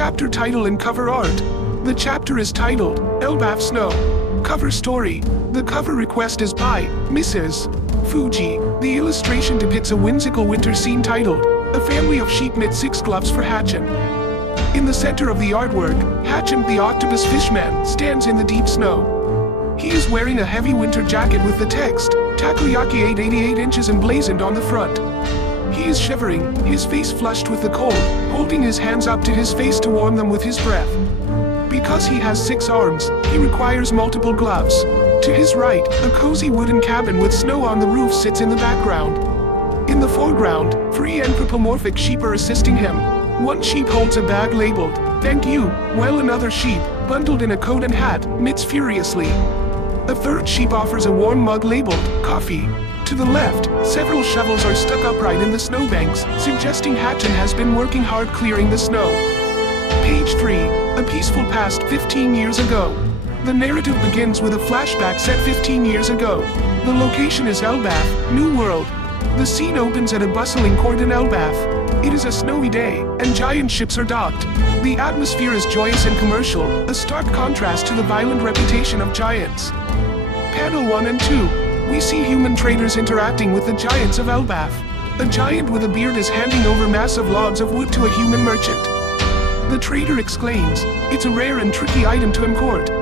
Chapter title and cover art. The chapter is titled, Elbaf Snow. Cover story. The cover request is by Mrs. Fuji. The illustration depicts a whimsical winter scene titled, A family of sheep knit 6 gloves for Hatchin. In the center of the artwork, Hatchin the octopus fishman stands in the deep snow. He is wearing a heavy winter jacket with the text, Takoyaki 888 inches emblazoned on the front. He is shivering, his face flushed with the cold, holding his hands up to his face to warm them with his breath. Because he has 6 arms, he requires multiple gloves. To his right, a cozy wooden cabin with snow on the roof sits in the background. In the foreground, 3 anthropomorphic sheep are assisting him. One sheep holds a bag labeled, "Thank you," while another sheep, bundled in a coat and hat, knits furiously. A third sheep offers a warm mug labeled, "Coffee." To the left, several shovels are stuck upright in the snowbanks, suggesting Hatchin has been working hard clearing the snow. Page 3. A peaceful past 15 years ago. The narrative begins with a flashback set 15 years ago. The location is Elbaf, New World. The scene opens at a bustling court in Elbaf. It is a snowy day, and giant ships are docked. The atmosphere is joyous and commercial, a stark contrast to the violent reputation of giants. Panel 1 and 2. We see human traders interacting with the giants of Elbaf. A giant with a beard is handing over massive logs of wood to a human merchant. The trader exclaims, "It's a rare and tricky item to import.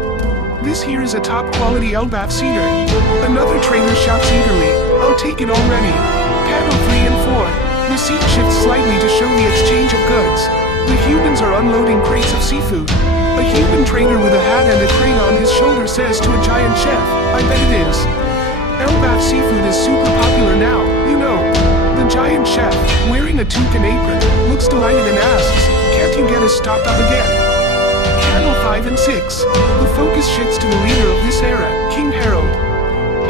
This here is a top-quality Elbaf cedar." Another trader shouts eagerly, "I'll take it already." Panel 3 and 4. The scene shifts slightly to show the exchange of goods. The humans are unloading crates of seafood. A human trader with a hat and a crate on his shoulder says to a giant chef, "I bet it is. Elbaf seafood is super popular now, you know." The giant chef, wearing a toque and apron, looks delighted and asks, "Can't you get us stocked up again?" Panel 5 and 6. The focus shifts to the leader of this era, King Harald.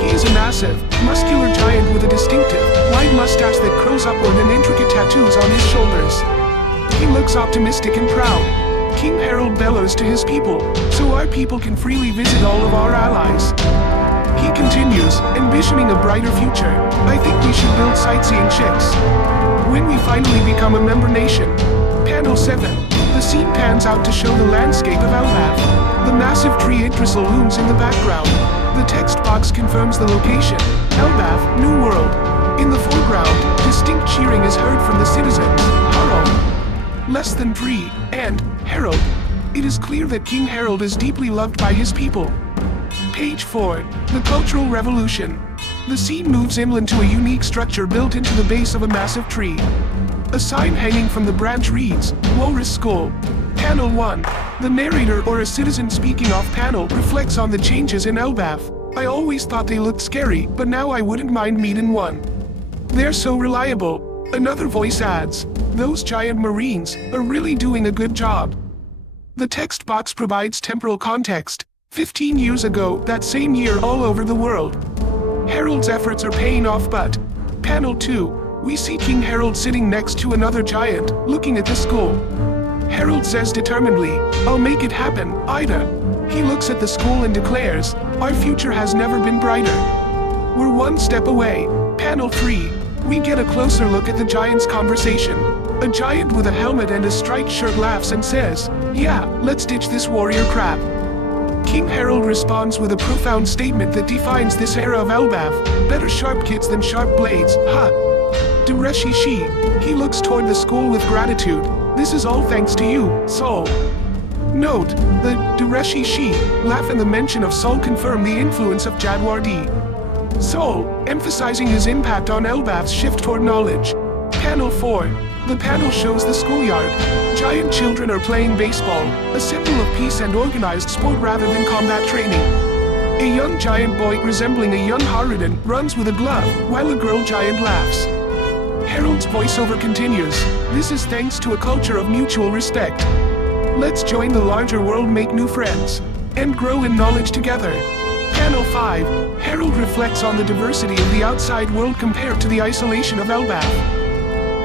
He is a massive, muscular giant with a distinctive, wide mustache that curls upward and intricate tattoos on his shoulders. He looks optimistic and proud. King Harald bellows to his people, "So our people can freely visit all of our allies." He continues, envisioning a brighter future. "I think we should build sightseeing ships when we finally become a member nation." Panel 7. The scene pans out to show the landscape of Elbaf. The massive tree Yggdrasil looms in the background. The text box confirms the location, Elbaf, New World. In the foreground, distinct cheering is heard from the citizens, Harald, less than 3, and Harald. It is clear that King Harald is deeply loved by his people. Page 4. The Cultural Revolution. The scene moves inland to a unique structure built into the base of a massive tree. A sign hanging from the branch reads, Walrus School. Panel 1. The narrator or a citizen speaking off panel reflects on the changes in Elbaf. "I always thought they looked scary, but now I wouldn't mind meeting one. They're so reliable." Another voice adds, "Those giant marines are really doing a good job." The text box provides temporal context. 15 years ago, that same year all over the world. Harald's efforts are paying off, but... Panel 2. We see King Harald sitting next to another giant, looking at the school. Harald says determinedly, "I'll make it happen, Ida." He looks at the school and declares, "Our future has never been brighter. We're one step away." Panel 3. We get a closer look at the giant's conversation. A giant with a helmet and a striped shirt laughs and says, "Yeah, let's ditch this warrior crap." King Harald responds with a profound statement that defines this era of Elbaf. "Better sharp kids than sharp blades, huh? Dureshi Shi." He looks toward the school with gratitude. "This is all thanks to you, Saul." Note, the Dureshi Shi laugh and the mention of Saul confirm the influence of Jaguar D. Saul, emphasizing his impact on Elbaf's shift toward knowledge. Panel 4. The panel shows the schoolyard. Giant children are playing baseball, a symbol of peace and organized sport rather than combat training. A young giant boy resembling a young harridan runs with a glove, while a girl giant laughs. Harald's voiceover continues, "This is thanks to a culture of mutual respect. Let's join the larger world, make new friends, and grow in knowledge together." Panel 5. Harald reflects on the diversity of the outside world compared to the isolation of Elbaf.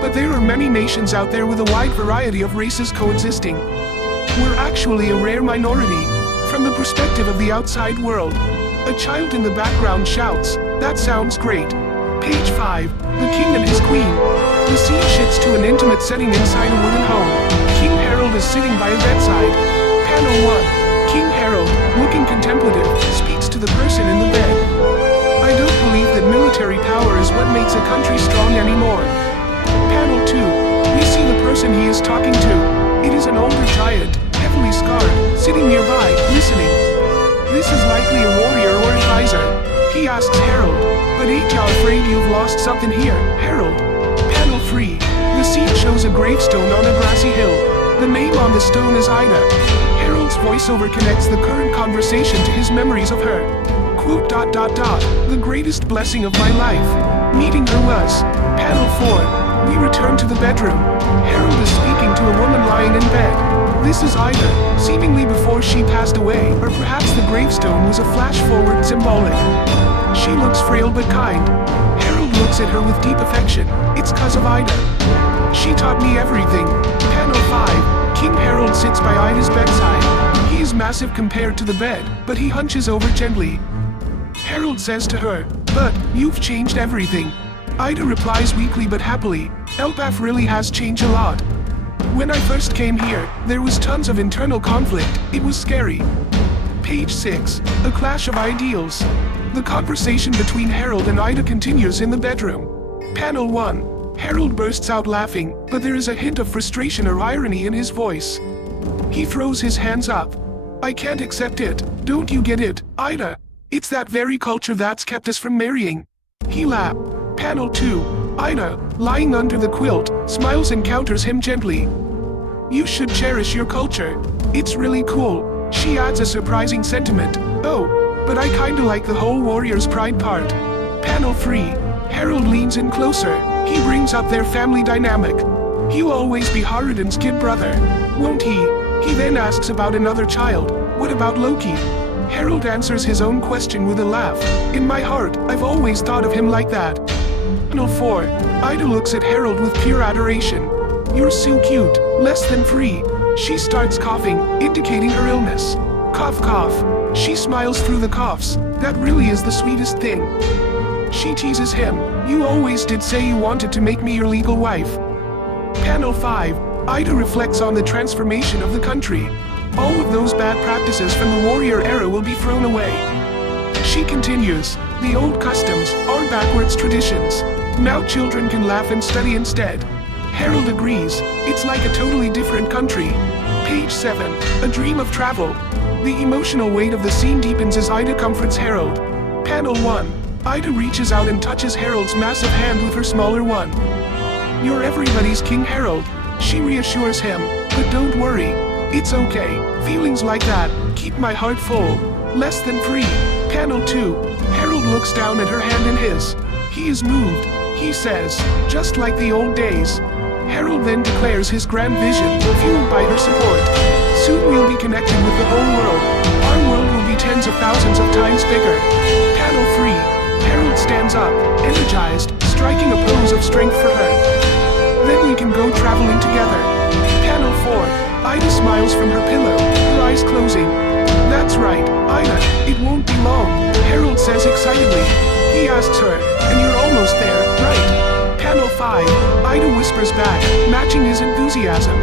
But there are many nations out there with a wide variety of races coexisting. We're actually a rare minority. From the perspective of the outside world. A child in the background shouts, "That sounds great." Page 5. The King and his Queen. The scene shifts to an intimate setting inside a wooden home. King Harald Harald is sitting by a bedside. Panel 1. King Harald, looking contemplative, speaks to the person in the bed. I don't believe that military power is what makes a country strong anymore. Panel 2. We see the person he is talking to. It is an older giant, heavily scarred, sitting nearby, listening. This is likely a warrior or advisor. He asks Harald, but ain't y'all afraid you've lost something here, Harald? Panel 3. The scene shows a gravestone on a grassy hill. The name on the stone is Ida. Harald's voiceover connects the current conversation to his memories of her. Quote, the greatest blessing of my life. Meeting her was. Panel 4. We return to the bedroom. Harald is speaking to a woman lying in bed. This is Ida, seemingly before she passed away, or perhaps the gravestone was a flash-forward symbolic. She looks frail but kind. Harald looks at her with deep affection. It's 'cause of Ida. She taught me everything. Panel 5. King Harald sits by Ida's bedside. He is massive compared to the bed, but he hunches over gently. Harald says to her, "But, you've changed everything." Ida replies weakly but happily, "Elbaf really has changed a lot. When I first came here, there was tons of internal conflict. It was scary." Page 6. A clash of ideals. The conversation between Harald and Ida continues in the bedroom. Panel 1. Harald bursts out laughing, but there is a hint of frustration or irony in his voice. He throws his hands up. "I can't accept it. Don't you get it, Ida? It's that very culture that's kept us from marrying." He laughs. Panel 2. Ida, lying under the quilt, smiles and counters him gently. "You should cherish your culture. It's really cool." She adds a surprising sentiment. "Oh, but I kinda like the whole warrior's pride part." Panel 3. Harald leans in closer. He brings up their family dynamic. "He'll always be Harald's kid brother, won't he?" He then asks about another child. "What about Loki?" Harald answers his own question with a laugh. "In my heart, I've always thought of him like that." Panel 4. Ida looks at Harald with pure adoration. "You're so cute, less than free." She starts coughing, indicating her illness. Cough, cough. She smiles through the coughs. "That really is the sweetest thing." She teases him. "You always did say you wanted to make me your legal wife." Panel 5. Ida reflects on the transformation of the country. All of those bad practices from the warrior era will be thrown away. She continues. "The old customs are backwards traditions. Now children can laugh and study instead." Harald agrees. It's like a totally different country. Page 7. A dream of travel. The emotional weight of the scene deepens as Ida comforts Harald. Panel 1. Ida reaches out and touches Harald's massive hand with her smaller one. "You're everybody's King Harald," she reassures him. "But don't worry. It's okay. Feelings like that keep my heart full. Less than free." Panel 2. Harald looks down at her hand in his. He is moved. He says, "Just like the old days." Harald then declares his grand vision, fueled by her support. "Soon we'll be connected with the whole world. Our world will be tens of thousands of times bigger." Panel 3. Harald stands up, energized, striking a pose of strength for her. "Then we can go traveling together." Panel 4. Ida smiles from her pillow, her eyes closing. "That's right, Ida, it won't be long," Harald says excitedly. He asks her, "And you're almost there, right?" Panel 5. Ida whispers back, matching his enthusiasm.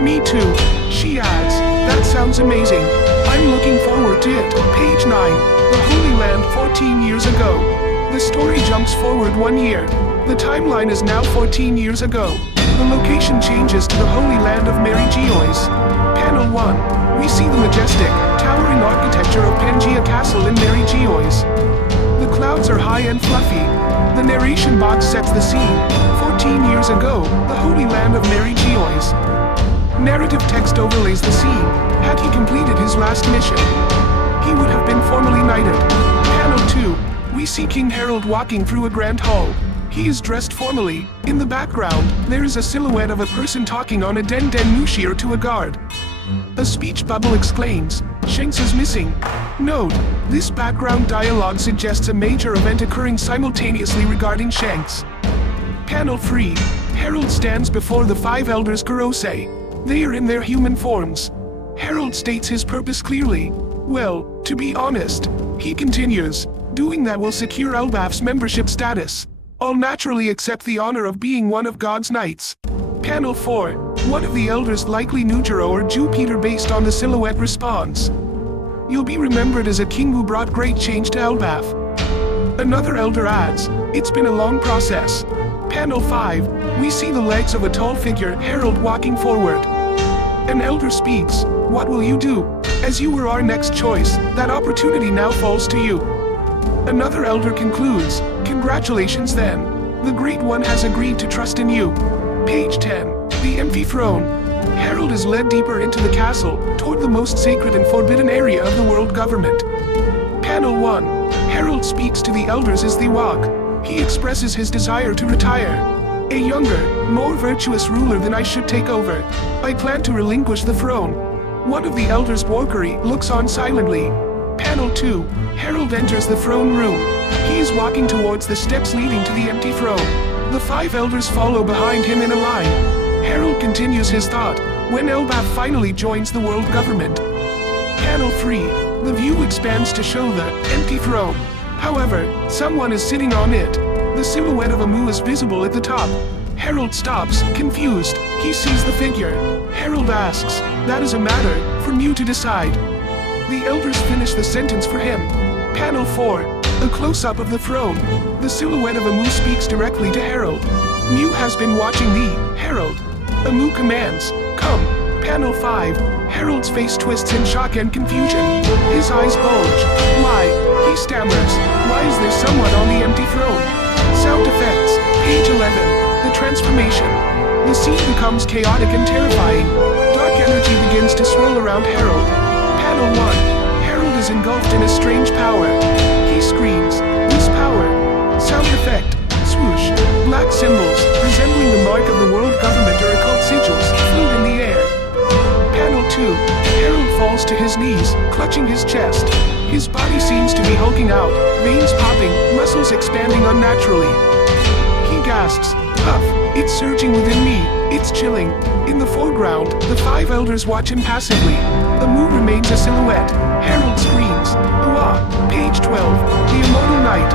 "Me too," she adds. "That sounds amazing. I'm looking forward to it." Page 9. The Holy Land 14 years ago. The story jumps forward 1 year. The timeline is now 14 years ago. The location changes to the Holy Land of Mary Geoise. Panel 1. We see the majestic, towering architecture of Pangea Castle in Mary Geoise. The clouds are high and fluffy. The narration box sets the scene. 14 years ago, the Holy Land of Mary Geoise. Narrative text overlays the scene. Had he completed his last mission, he would have been formally knighted. Panel 2. We see King Harald walking through a grand hall. He is dressed formally. In the background, there is a silhouette of a person talking on a den mushir to a guard. A speech bubble exclaims, "Shanks is missing." Note, this background dialogue suggests a major event occurring simultaneously regarding Shanks. Panel 3. Harald stands before the 5 elders Gorosei. They are in their human forms. Harald states his purpose clearly. "Well, to be honest," he continues, "doing that will secure Elbaf's membership status. I'll naturally accept the honor of being one of God's knights." Panel 4. One of the elders, likely Nujiro or Jupiter based on the silhouette, responds. You'll be remembered as a king who brought great change to Elbaf. Another elder adds, it's been a long process. Panel 5, we see the legs of a tall figure, Harald, walking forward. An elder speaks, what will you do? As you were our next choice, that opportunity now falls to you. Another elder concludes, congratulations then. The Great One has agreed to trust in you. Page 10, the empty throne. Harald is led deeper into the castle, toward the most sacred and forbidden area of the world government. Panel 1, Harald speaks to the elders as they walk. He expresses his desire to retire. A younger, more virtuous ruler than I should take over. I plan to relinquish the throne. One of the elders, Walkery, looks on silently. Panel 2, Harald enters the throne room. He is walking towards the steps leading to the empty throne. The 5 elders follow behind him in a line. Harald continues his thought, when Elbaf finally joins the world government. Panel 3, the view expands to show the empty throne. However, someone is sitting on it. The silhouette of Imu is visible at the top. Harald stops, confused. He sees the figure. Harald asks, that is a matter for you to decide. The elders finish the sentence for him. Panel 4, a close-up of the throne. The silhouette of Imu speaks directly to Harald. Mu has been watching thee, Harald. Imu commands, come. Panel 5, Harald's face twists in shock and confusion. His eyes bulge. Why? He stammers. Why is there someone on the empty throne? Sound effects. Page 11, the transformation. The scene becomes chaotic and terrifying. Dark energy begins to swirl around Harald. Panel 1, Harald is engulfed in a strange power. He screams, this power. Sound effect. Swoosh. Black symbols, resembling the mark of the world government or occult sigils, float in the air. Panel 2, Harald falls to his knees, clutching his chest. His body seems to be hulking out, veins popping, muscles expanding unnaturally. He gasps, huff, it's surging within me, it's chilling. In the foreground, the 5 elders watch him passively. Imu remains a silhouette. Harald screams, Hua. Page 12, the Immortal Knight.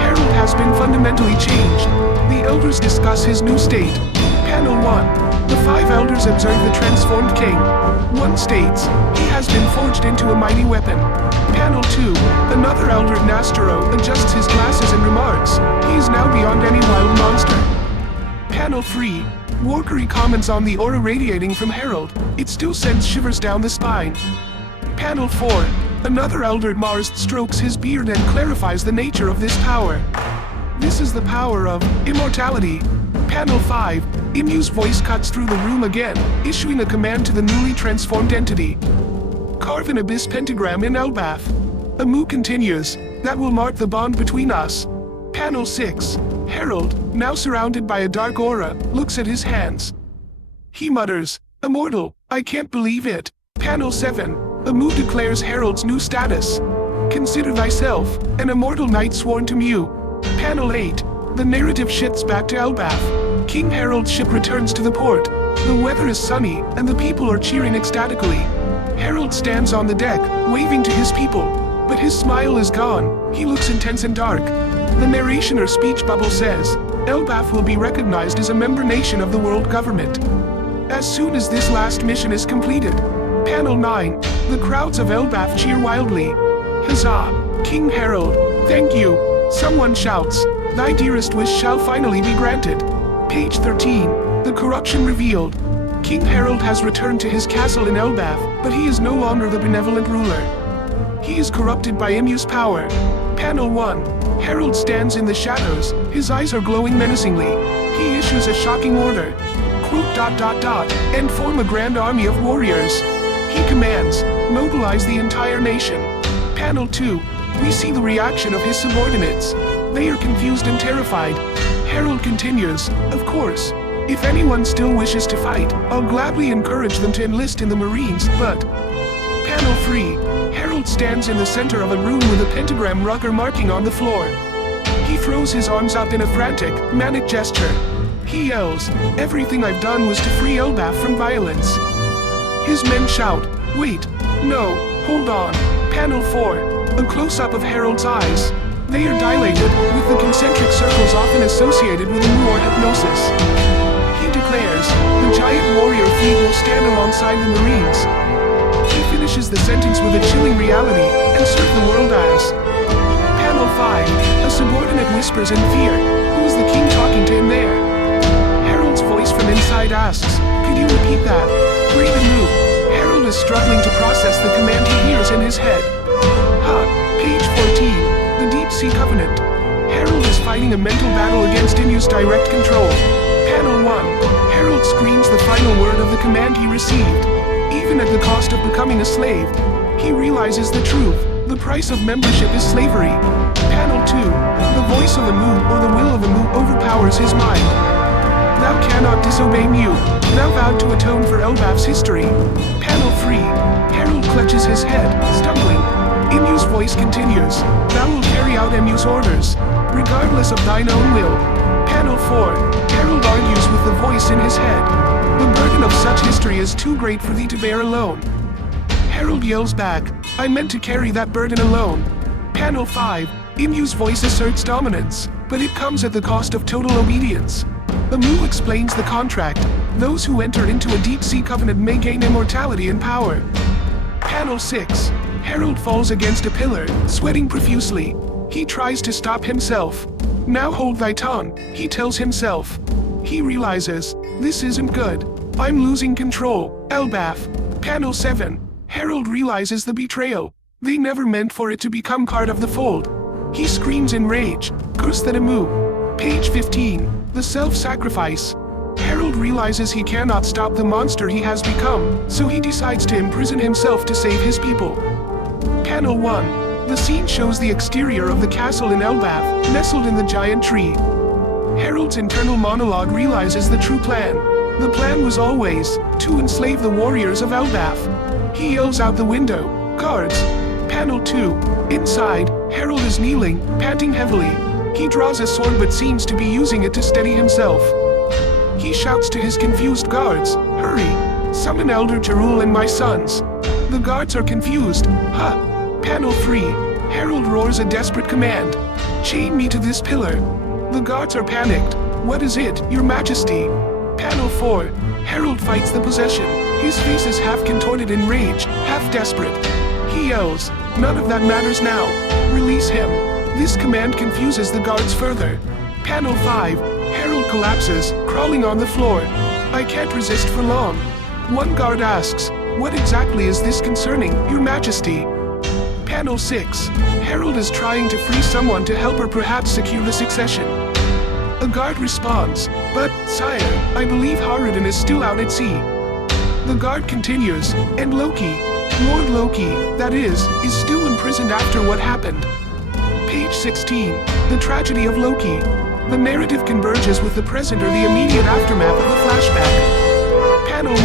Harald has been fundamentally changed. The elders discuss his new state. Panel 1, the 5 elders observe the transformed king. One states, he has been forged into a mighty weapon. Panel 2, another elder, Nastero, adjusts his glasses and remarks, he is now beyond any wild monster. Panel 3, Walkery comments on the aura radiating from Harald. It still sends shivers down the spine. Panel 4, another elder, Mars, strokes his beard and clarifies the nature of this power. This is the power of immortality. Panel 5, Imu's voice cuts through the room again, issuing a command to the newly transformed entity. Carve an abyss pentagram in Elbaf. Imu continues, that will mark the bond between us. Panel 6, Harald, now surrounded by a dark aura, looks at his hands. He mutters, Immortal, I can't believe it. Panel 7, Imu declares Harald's new status. Consider thyself, an immortal knight sworn to Mu. Panel 8, the narrative shifts back to Elbaf. King Harald's ship returns to the port. The weather is sunny, and the people are cheering ecstatically. Harald stands on the deck, waving to his people. But his smile is gone. He looks intense and dark. The narration or speech bubble says, Elbaf will be recognized as a member nation of the world government. As soon as this last mission is completed. Panel 9, the crowds of Elbaf cheer wildly. Huzzah! King Harald, thank you. Someone shouts, thy dearest wish shall finally be granted. Page 13, the corruption revealed. King Harald has returned to his castle in Elbaf, but he is no longer the benevolent ruler. He is corrupted by Imu's power. Panel 1, Harald stands in the shadows, his eyes are glowing menacingly. He issues a shocking order. Quote, ... and form a grand army of warriors. He commands, mobilize the entire nation. Panel 2, we see the reaction of his subordinates. They are confused and terrified. Harald continues, of course. If anyone still wishes to fight, I'll gladly encourage them to enlist in the Marines, but... Panel 3, Harald stands in the center of a room with a pentagram rugger marking on the floor. He throws his arms up in a frantic, manic gesture. He yells, everything I've done was to free Elbaf from violence. His men shout, wait, no, hold on. Panel 4, a close-up of Harald's eyes. They are dilated, with the concentric circles often associated with Imu or hypnosis. He declares, the giant warrior fleet will stand alongside the Marines. He finishes the sentence with a chilling reality, and serve the world as. Panel 5. A subordinate whispers in fear. Who is the king talking to him there? Harald's voice from inside asks, could you repeat that? Brave Imu. Harald is struggling to process the command he hears in his head. Page 14. The Deep Sea Covenant. Harald is fighting a mental battle against Imu's direct control. Panel 1. Harald screams the final word of the command he received. Even at the cost of becoming a slave, he realizes the truth. The price of membership is slavery. Panel 2. The voice of Imu or the will of Imu overpowers his mind. Thou cannot disobey Mu. Thou vowed to atone for Elbaf's history. Panel 3. Harald clutches his head, stumbling. Imu's voice continues. Thou will carry out Imu's orders, regardless of thine own will. Panel 4. Harald argues with the voice in his head. The burden of such history is too great for thee to bear alone. Harald yells back, I meant to carry that burden alone. Panel 5. Imu's voice asserts dominance, but it comes at the cost of total obedience. Imu explains the contract. Those who enter into a deep sea covenant may gain immortality and power. Panel 6. Harald falls against a pillar, sweating profusely. He tries to stop himself. Now hold thy tongue, he tells himself. He realizes, this isn't good. I'm losing control. Elbaf. Panel 7. Harald realizes the betrayal. They never meant for it to become part of the fold. He screams in rage, curse that Imu. Page 15. The self-sacrifice. Harald realizes he cannot stop the monster he has become, so he decides to imprison himself to save his people. Panel 1. The scene shows the exterior of the castle in Elbaf, nestled in the giant tree. Harald's internal monologue realizes the true plan. The plan was always to enslave the warriors of Elbaf. He yells out the window, guards. Panel 2. Inside, Harald is kneeling, panting heavily. He draws a sword but seems to be using it to steady himself. He shouts to his confused guards, hurry, summon Elder Jarul and my sons. The guards are confused. Panel 3. Harald roars a desperate command. Chain me to this pillar. The guards are panicked. What is it, your majesty? Panel 4. Harald fights the possession. His face is half contorted in rage, half desperate. He yells, none of that matters now. Release him. This command confuses the guards further. Panel 5. Harald collapses, crawling on the floor. I can't resist for long. One guard asks, what exactly is this concerning, your majesty? Panel 6. Harald is trying to free someone to help or perhaps secure the succession. A guard responds, but, sire, I believe Harald is still out at sea. The guard continues, and Loki, Lord Loki, that is still imprisoned after what happened. Page 16. The tragedy of Loki. The narrative converges with the present or the immediate aftermath of the flashback. Panel 1.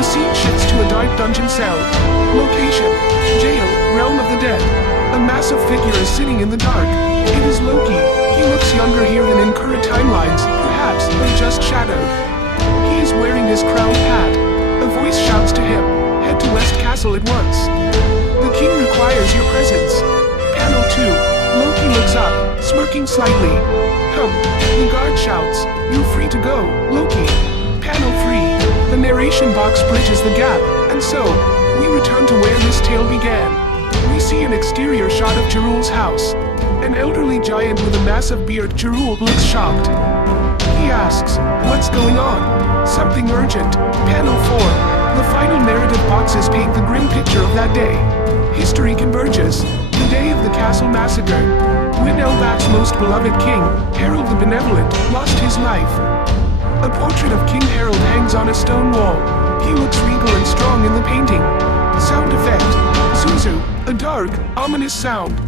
The scene shifts to a dark dungeon cell. Location: jail, realm of the dead. A massive figure is sitting in the dark. It is Loki. He looks younger here than in current timelines, perhaps, or just shadowed. He is wearing his crowned hat. A voice shouts to him, head to West Castle at once. The king requires your presence. Panel 2. Loki looks up, smirking slightly. The guard shouts, you're free to go, Loki. Panel 3. The narration box bridges the gap, and so, we return to where this tale began. We see an exterior shot of Jarul's house. An elderly giant with a massive beard. Jarul looks shocked. He asks, what's going on? Something urgent. Panel 4. The final narrative boxes paint the grim picture of that day. History converges. The day of the castle massacre. When Elbaf's most beloved king, Harald the Benevolent, lost his life. A portrait of King Harald hangs on a stone wall. He looks regal and strong in the painting. Sound effect: Zuzu, a dark, ominous sound.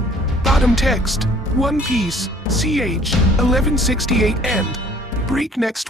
Bottom text: One Piece, CH, 1168 end. Break next